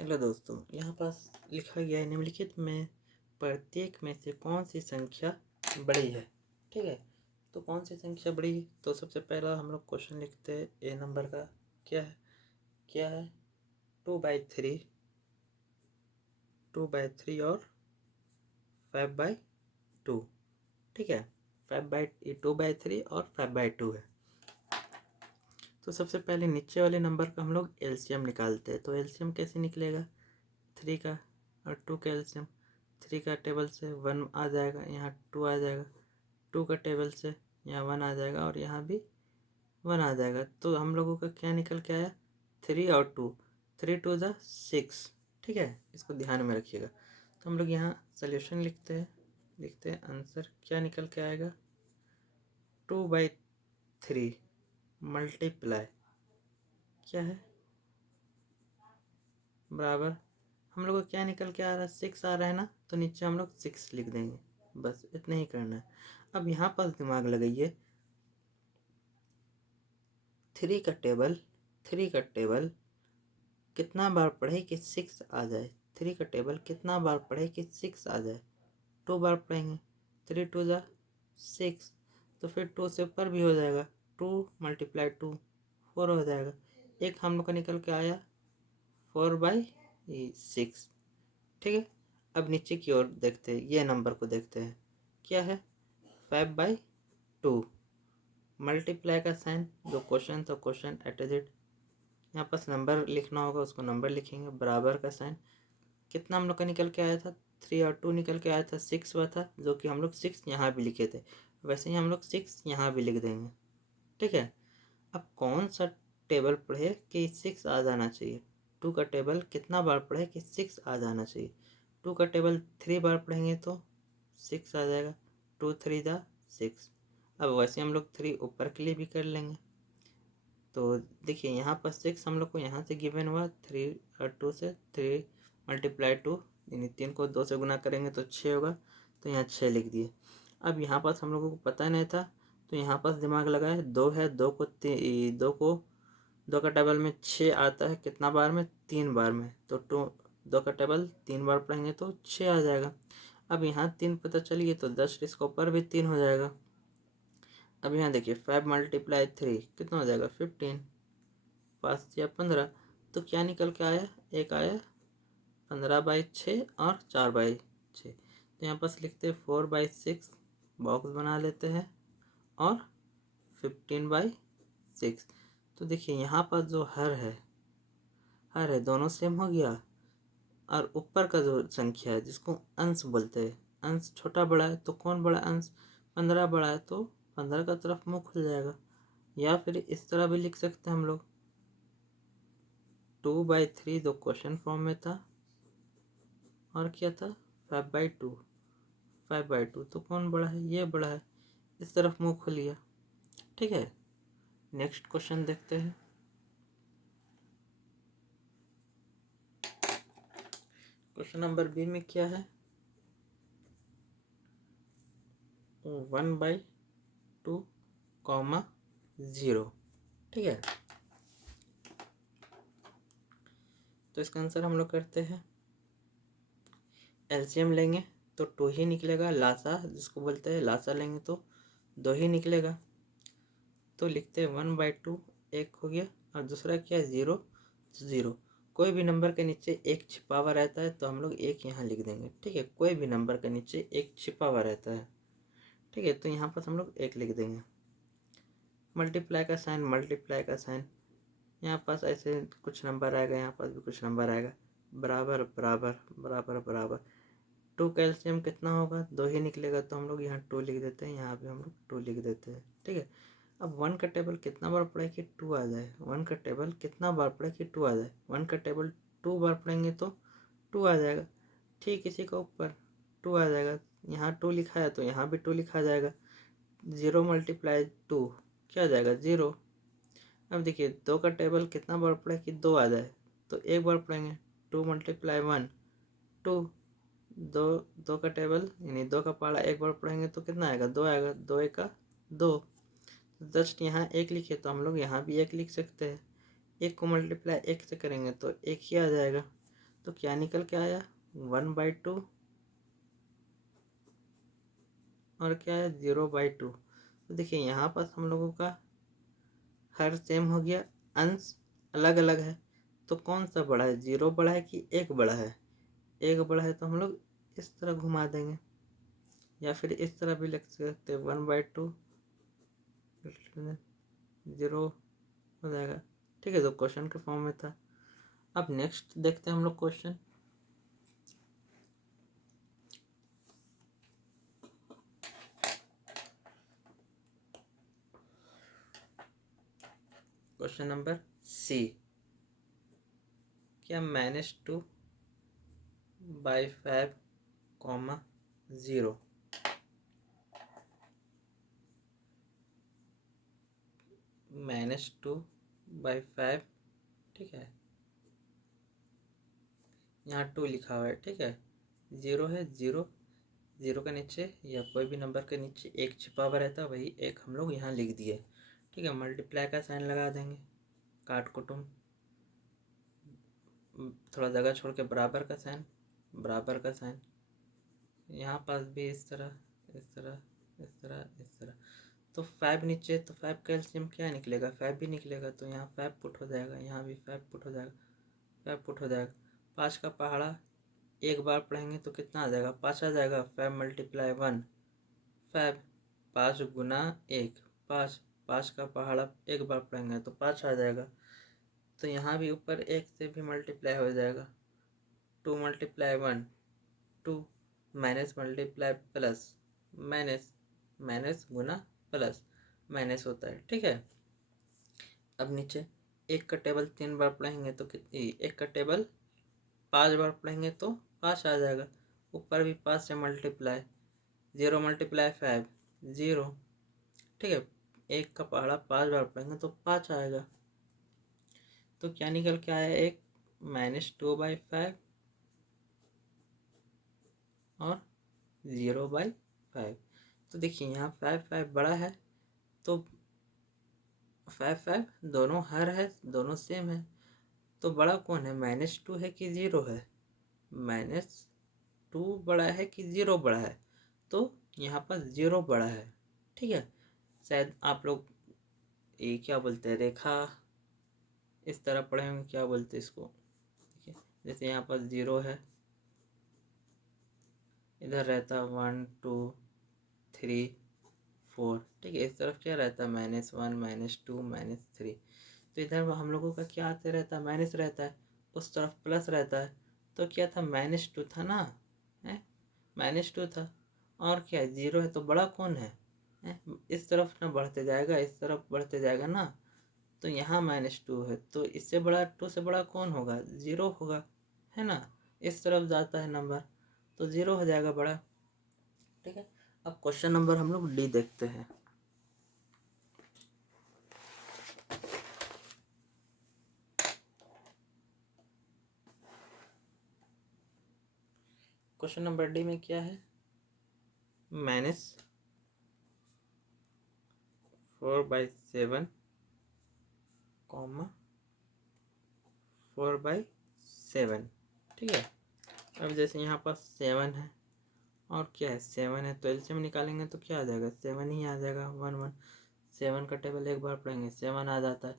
Hello दोस्तों, यहाँ पास लिखा गया है निम्नलिखित में प्रत्येक में से कौन सी संख्या बड़ी है। ठीक है, तो कौन सी संख्या बड़ी है? तो सबसे पहला हम लोग क्वेश्चन लिखते हैं। ए नंबर का क्या है 2/3 और 5/2। ठीक है, 2/3 और 5/2 है। तो सबसे पहले नीचे वाले नंबर का हम लोग एलसीएम निकालते हैं। तो एलसीएम कैसे निकलेगा? 3 का और 2 का एलसीएम। 3 का टेबल से 1 आ जाएगा, यहाँ 2 आ जाएगा। 2 का टेबल से यहाँ 1 आ जाएगा और यहाँ भी 1 आ जाएगा। तो हम लोगों का क्या निकल के आया? 3 और 2, 3 2 ज़ा 6। ठीक है, इसको ध्यान में रखिएगा। तो हम लोग यहाँ सोल्यूशन लिखते हैं आंसर क्या निकल के आएगा? 2/3 मल्टीप्लाई क्या है बराबर, हम लोग को क्या निकल के आ रहा है? 6 आ रहा है ना, तो नीचे हम लोग 6 लिख देंगे। बस इतना ही करना है। अब यहाँ पर दिमाग लगाइए। 3 का टेबल कितना बार पढ़े कि 6 आ जाए? 3 का टेबल कितना बार पढ़े कि 6 आ जाए? 2 बार पढ़ेंगे। 3 2 ज़ा 6, तो फिर 2 से ऊपर भी हो जाएगा। 2 × 2 4 हो जाएगा। एक हम लोग का निकल के आया 4/6। ठीक है, अब नीचे की ओर देखते हैं, ये नंबर को देखते हैं। क्या है? 5/2 मल्टीप्लाई का साइन, जो क्वेश्चन तो क्वेश्चन एट यहाँ पास नंबर लिखना होगा, उसको नंबर लिखेंगे। बराबर का साइन, कितना हम लोग का निकल के आया था? 3 और 2 निकल के आया था, 6 हुआ था, जो कि हम लोग 6 यहाँ भी लिखे थे। वैसे ही हम लोग 6 यहाँ भी लिख देंगे। ठीक है, अब कौन सा टेबल पढ़े कि 6 आ जाना चाहिए? 2 का टेबल कितना बार पढ़े कि 6 आ जाना चाहिए? 2 का टेबल 3 बार पढ़ेंगे तो 6 आ जाएगा। 2 3 ज़ा 6। अब वैसे हम लोग 3 ऊपर के लिए भी कर लेंगे। तो देखिए यहाँ पर 6 हम लोग को यहाँ से गिवन हुआ, 3 और 2 से 3 × 2, यानी 3 को 2 से गुना करेंगे तो 6 होगा, तो यहाँ 6 लिख दिए। अब यहाँ पास हम लोगों को पता नहीं था, तो यहाँ पास दिमाग लगाए। 2 है, 2 का टेबल में 6 आता है, कितना बार में? 3 बार में। तो 2 का टेबल 3 बार पढ़ेंगे तो 6 आ जाएगा। अब यहाँ 3 पता चल गई, तो 10 इसके ऊपर भी 3 हो जाएगा। अब यहाँ देखिए 5 × 3 कितना हो जाएगा? 15। 5 या 15, तो क्या निकल के आया? एक आया 15/6 और 4/6। तो यहाँ पास लिखते हैं 4/6, बॉक्स बना लेते हैं, और 15/6। तो देखिए यहाँ पर जो हर है दोनों सेम हो गया। और ऊपर का जो संख्या है जिसको अंश बोलते हैं, अंश छोटा बड़ा है तो कौन बड़ा? अंश। 15 बड़ा है तो 15 का तरफ मुँह खुल जाएगा। या फिर इस तरह भी लिख सकते हैं हम लोग, 2/3 जो क्वेश्चन फॉर्म में था, और क्या था? 5/2 तो कौन बड़ा है? ये बड़ा है, इस तरफ मुंह खुल गया। ठीक है, नेक्स्ट क्वेश्चन देखते हैं। क्वेश्चन नंबर बी में क्या है? 1/2, 0। ठीक है, तो इसका आंसर हम लोग करते हैं। एलसीएम लेंगे तो 2 ही निकलेगा। लासा जिसको बोलते हैं, लासा लेंगे तो 2 ही निकलेगा। तो लिखते हैं 1/2, एक हो गया, और दूसरा क्या है? 0। कोई भी नंबर के नीचे एक छिपा हुआ रहता है, तो हम लोग एक यहाँ लिख देंगे। ठीक है, कोई भी नंबर के नीचे एक छिपा हुआ रहता है। ठीक है, तो यहाँ पर हम लोग एक लिख देंगे। मल्टीप्लाई का साइन, यहाँ पास ऐसे कुछ नंबर आएगा, यहाँ पास भी कुछ नंबर आएगा। बराबर बराबर बराबर बराबर। 2 का एलसीएम कितना होगा? 2 ही निकलेगा, तो हम लोग यहाँ 2 लिख देते हैं, यहाँ भी हम लोग 2 लिख देते हैं। ठीक है, अब 1 का टेबल कितना बार पढ़े कि 2 आ जाए? 1 का टेबल कितना बार पढ़े कि 2 आ जाए? 1 का टेबल 2 बार पढ़ेंगे तो 2 आ जाएगा। ठीक, इसी का ऊपर 2 आ जाएगा, यहाँ 2 लिखा है तो यहाँ भी 2 लिखा जाएगा। 0 × 2 क्या आ जाएगा? 0। अब देखिए 2 का टेबल कितना बार पढ़े कि 2 आ जाए? तो एक बार पढ़ेंगे। 2 × 1 2। 2 का टेबल यानी 2 का पहाड़ा एक बार पढ़ेंगे तो कितना आएगा? 2 आएगा। 2 1 का 2। जस्ट यहाँ एक लिखे तो हम लोग यहाँ भी एक लिख सकते हैं। एक को मल्टीप्लाई एक से करेंगे तो एक ही आ जाएगा। तो क्या निकल के आया 1/2 और क्या है 0/2। तो देखिए यहाँ पर हम लोगों का हर सेम हो गया, अंश अलग अलग है। तो कौन सा बड़ा है, 0 बड़ा है कि 1 बड़ा है? 1 बड़ा है तो हम लोग इस तरह घुमा देंगे, या फिर इस तरह भी लिख सकते हैं 1/2 0 हो जाएगा। ठीक है, तो क्वेश्चन के फॉर्म में था। अब नेक्स्ट देखते हैं हम लोग क्वेश्चन। क्वेश्चन नंबर सी, क्या -2/5, 0 -2/5, ठीक है, यहाँ 2 लिखा हुआ है, ठीक है, 0 है, 0 0 के नीचे या कोई भी नंबर के नीचे एक छिपा हुआ रहता है, वही एक हम लोग यहाँ लिख दिए। ठीक है, मल्टीप्लाई का साइन लगा देंगे, काट कुटुम, थोड़ा जगह छोड़ के बराबर का साइन, बराबर का साइन, यहाँ पास भी इस तरह इस तरह इस तरह इस तरह। तो 5 नीचे, तो 5 का एलसीएम क्या निकलेगा, 5 भी निकलेगा, तो यहाँ 5 पुट हो जाएगा, यहाँ भी 5 पुट हो जाएगा, 5 पुट हो जाएगा। 5 का पहाड़ा एक बार पढ़ेंगे तो कितना आ जाएगा, 5 आ जाएगा। 5 × 1 5, 5 गुना 1 5, 5 का पहाड़ा एक बार पढ़ेंगे तो 5 आ जाएगा। तो यहाँ भी ऊपर 1 से भी मल्टीप्लाई हो जाएगा, 2 × 1 2, minus multiply plus, minus minus गुना प्लस, माइनस होता है। ठीक है, अब नीचे 1 का टेबल 3 बार पढ़ेंगे तो कितनी, 1 का टेबल 5 बार पढ़ेंगे तो 5 आ जाएगा। ऊपर भी 5 से मल्टीप्लाई, 0 × 5 0, ठीक है, 1 का पहाड़ा 5 बार पढ़ेंगे तो 5 आएगा। तो क्या निकल के आया, एक -2/5 और 0/5। तो देखिए यहाँ 5 बड़ा है, तो 5 दोनों हर है, दोनों सेम है। तो बड़ा कौन है, -2 है कि 0 है, -2 बड़ा है कि 0 बड़ा है? तो यहाँ पर 0 बड़ा है। ठीक है, शायद आप लोग ये क्या बोलते हैं, रेखा इस तरह पढ़े होंगे, क्या बोलते हैं इसको। ठीक है, जैसे यहाँ पर 0 है, इधर रहता 1 2 3 4, ठीक है, इस तरफ क्या रहता है, -1 -2 -3। तो इधर हम लोगों का क्या आते रहता है, माइनस रहता है, उस तरफ प्लस रहता है। तो क्या था, -2 था ना, है -2 था, और क्या 0 है, तो बड़ा कौन है, इस तरफ ना बढ़ते जाएगा, इस तरफ बढ़ते जाएगा ना। तो यहाँ -2 है, तो इससे बड़ा, 2 से बड़ा कौन होगा, 0 होगा, है ना, इस तरफ जाता है नंबर, तो 0 हो जाएगा बड़ा। ठीक है, अब क्वेश्चन नंबर हम लोग डी देखते हैं। क्वेश्चन नंबर डी में क्या है, -4/7, 4/7। ठीक है, अब जैसे यहाँ पर 7 है और क्या है, 7 है, तो एलसीएम निकालेंगे तो क्या आ जाएगा, 7 ही आ जाएगा, 1 1। 7 का टेबल एक बार पढ़ेंगे 7 आ जाता है,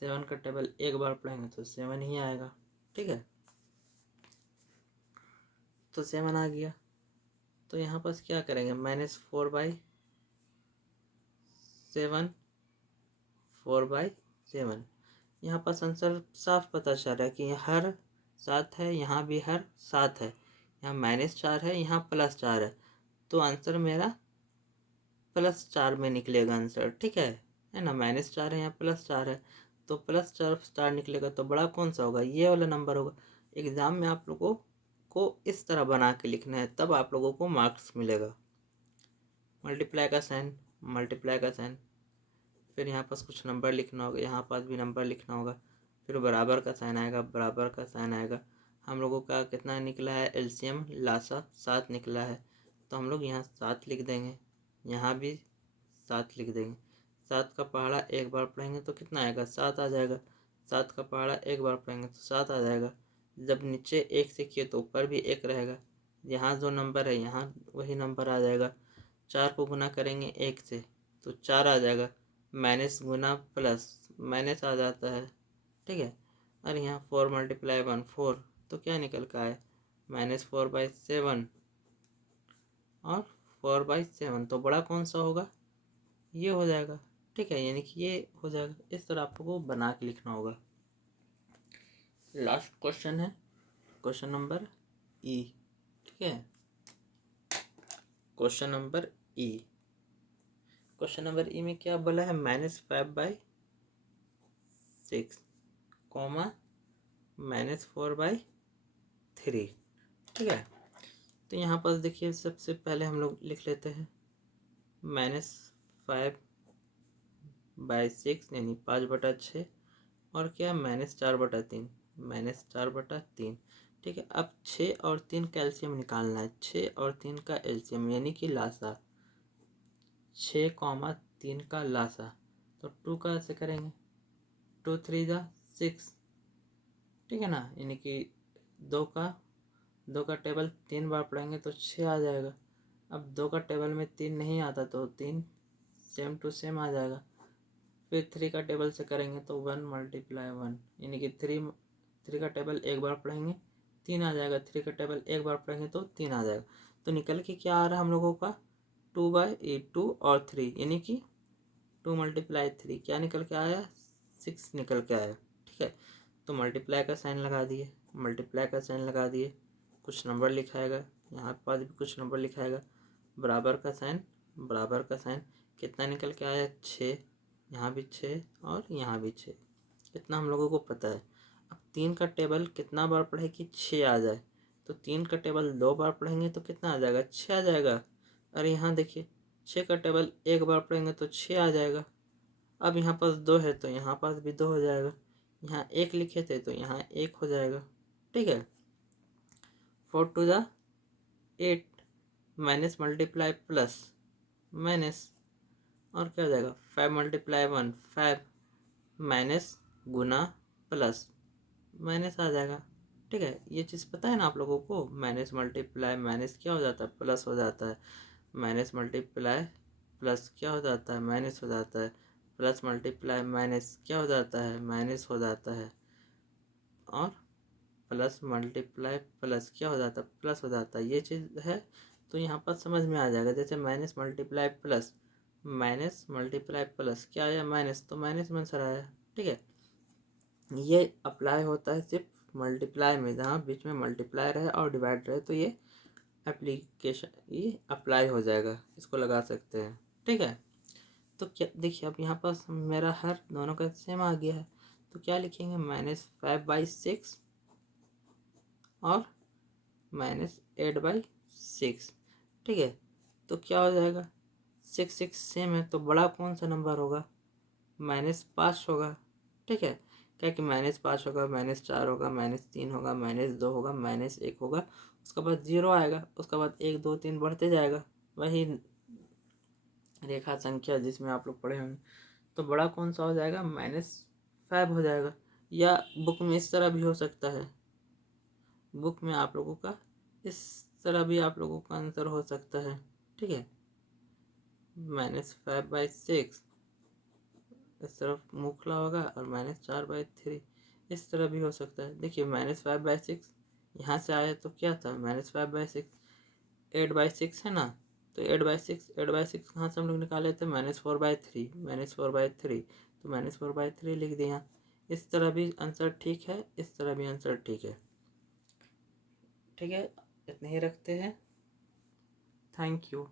7 का टेबल एक बार पढ़ेंगे तो 7 ही आएगा। ठीक है, तो 7 आ गया। तो यहाँ पर क्या करेंगे, -4/7, 4/7। यहाँ पर आंसर साफ पता चल रहा है कि हर 7 है, यहाँ भी हर 7 है, यहाँ -4 है, यहाँ +4 है, तो आंसर मेरा +4 में निकलेगा आंसर। ठीक है ना, -4 है, यहाँ +4 है, तो +4 निकलेगा, तो बड़ा कौन सा होगा, ये वाला नंबर होगा। एग्ज़ाम में आप लोगों को इस तरह बना के लिखना है, तब आप लोगों को मार्क्स मिलेगा। मल्टीप्लाई का साइन, मल्टीप्लाई का साइन, फिर यहाँ पास कुछ नंबर लिखना होगा, यहाँ पास भी नंबर लिखना होगा, फिर बराबर का साइन आएगा, बराबर का साइन आएगा। हम लोगों का कितना निकला है, एलसीएम लासा 7 निकला है, तो हम लोग यहाँ 7 लिख देंगे, यहाँ भी 7 लिख देंगे। 7 का पहाड़ा एक बार पढ़ेंगे तो कितना आएगा, 7 आ जाएगा। 7 का पहाड़ा एक बार पढ़ेंगे तो 7 आ जाएगा। जब नीचे एक से किए तो ऊपर भी एक रहेगा, यहाँ जो नंबर है यहाँ वही नंबर आ जाएगा। 4 को गुना करेंगे 1 से तो 4 आ जाएगा, माइनस गुना प्लस माइनस आ जाता है, ठीक है। और यहाँ 4 × 1 4, तो क्या निकल का आए -4/7 और 4/7, तो बड़ा कौन सा होगा, ये हो जाएगा, ठीक है। यानी कि ये हो जाएगा। इस तरह आपको बना के लिखना होगा। लास्ट क्वेश्चन है क्वेश्चन नंबर ई, ठीक है। क्वेश्चन नंबर ई, क्वेश्चन नंबर ई में क्या बोला है, -5/6 कॉमा -4/3, ठीक है। तो यहाँ पर देखिए सबसे पहले हम लोग लिख लेते हैं -5/6 यानी 5/6 और क्या -4/3, -4/3, ठीक है। अब 6 और 3 का एलसीएम निकालना है, 6 और 3 का एलसीएम यानी कि लासा, 6, 3 का लासा, तो 2 का ऐसे करेंगे 2 3 6, ठीक है ना। यानी कि 2 का टेबल 3 बार पढ़ेंगे तो 6 आ जाएगा। अब 2 का टेबल में 3 नहीं आता तो 3 सेम टू सेम आ जाएगा। फिर 3 का टेबल से करेंगे तो 1 × 1 यानी कि 3 का टेबल एक बार पढ़ेंगे 3 आ जाएगा, 3 का टेबल एक बार पढ़ेंगे तो 3 आ जाएगा। तो निकल के क्या आ रहा है हम लोगों का 2/2 और 3 यानी कि 2 × 3 क्या निकल के आया 6 निकल के आया, ठीक है। तो मल्टीप्लाई का साइन लगा दिए, मल्टीप्लाई का साइन लगा दिए, कुछ नंबर लिखाएगा, यहाँ के पास भी कुछ नंबर लिखाएगा, बराबर का साइन, बराबर का साइन, कितना निकल के आया 6, यहाँ भी 6 और यहाँ भी 6, इतना हम लोगों को पता है। अब 3 का टेबल कितना बार पढ़े कि 6 आ जाए, तो 3 का टेबल 2 बार पढ़ेंगे तो कितना आ जाएगा 6 आ जाएगा। और यहाँ देखिए 6 का टेबल एक बार पढ़ेंगे तो 6 आ जाएगा। अब यहाँ पास 2 है तो यहाँ पास भी 2 हो जाएगा, यहाँ 1 लिखे थे तो यहाँ 1 हो जाएगा, ठीक है। 4 2 8 माइनस मल्टीप्लाई प्लस माइनस, और क्या हो जाएगा 5 × 1 5 माइनस गुना प्लस माइनस आ जाएगा, ठीक है। ये चीज़ पता है ना आप लोगों को, माइनस मल्टीप्लाई माइनस क्या हो जाता है प्लस हो जाता है, माइनस मल्टीप्लाई प्लस क्या हो जाता है माइनस हो जाता है, प्लस मल्टीप्लाई माइनस क्या हो जाता है माइनस हो जाता है, और प्लस मल्टीप्लाई प्लस क्या हो जाता है प्लस हो जाता है। ये चीज़ है तो यहाँ पर समझ में आ जाएगा। जैसे माइनस मल्टीप्लाई प्लस क्या आया माइनस, तो माइनस में आंसर आया, ठीक है। ये अप्लाई होता है सिर्फ मल्टीप्लाई में, जहाँ बीच में मल्टीप्लाई रहे और डिवाइड रहे तो ये एप्लीकेशन ये अप्लाई हो जाएगा, इसको लगा सकते हैं, ठीक है। तो क्या देखिए अब यहाँ पास मेरा हर दोनों का सेम आ गया है, तो क्या लिखेंगे -5/6 और -8/6, ठीक है। तो क्या हो जाएगा 6 6 सेम है तो बड़ा कौन सा नंबर होगा -5 होगा, ठीक है। क्या कि -5 होगा, -4 होगा, -3 होगा, -2 होगा, -1 होगा, उसके बाद 0 आएगा, उसके बाद 1 2 3 बढ़ते जाएगा, वही रेखा संख्या जिसमें आप लोग पढ़े होंगे। तो बड़ा कौन सा हो जाएगा -5 हो जाएगा। या बुक में इस तरह भी हो सकता है, बुक में आप लोगों का इस तरह भी आप लोगों का आंसर हो सकता है, ठीक है। -5/6 इस तरफ मुँह खुला होगा और -4/3 इस तरह भी हो सकता है। देखिए -5/6 यहाँ से आया तो क्या था -5/6 8/6 है ना, तो 8/6 कहाँ से हम लोग निकाले थे -4/3 -4/3, तो -4/3 लिख दिया। इस तरह भी आंसर ठीक है, इस तरह भी आंसर ठीक है, ठीक है। इतने ही रखते हैं, थैंक यू।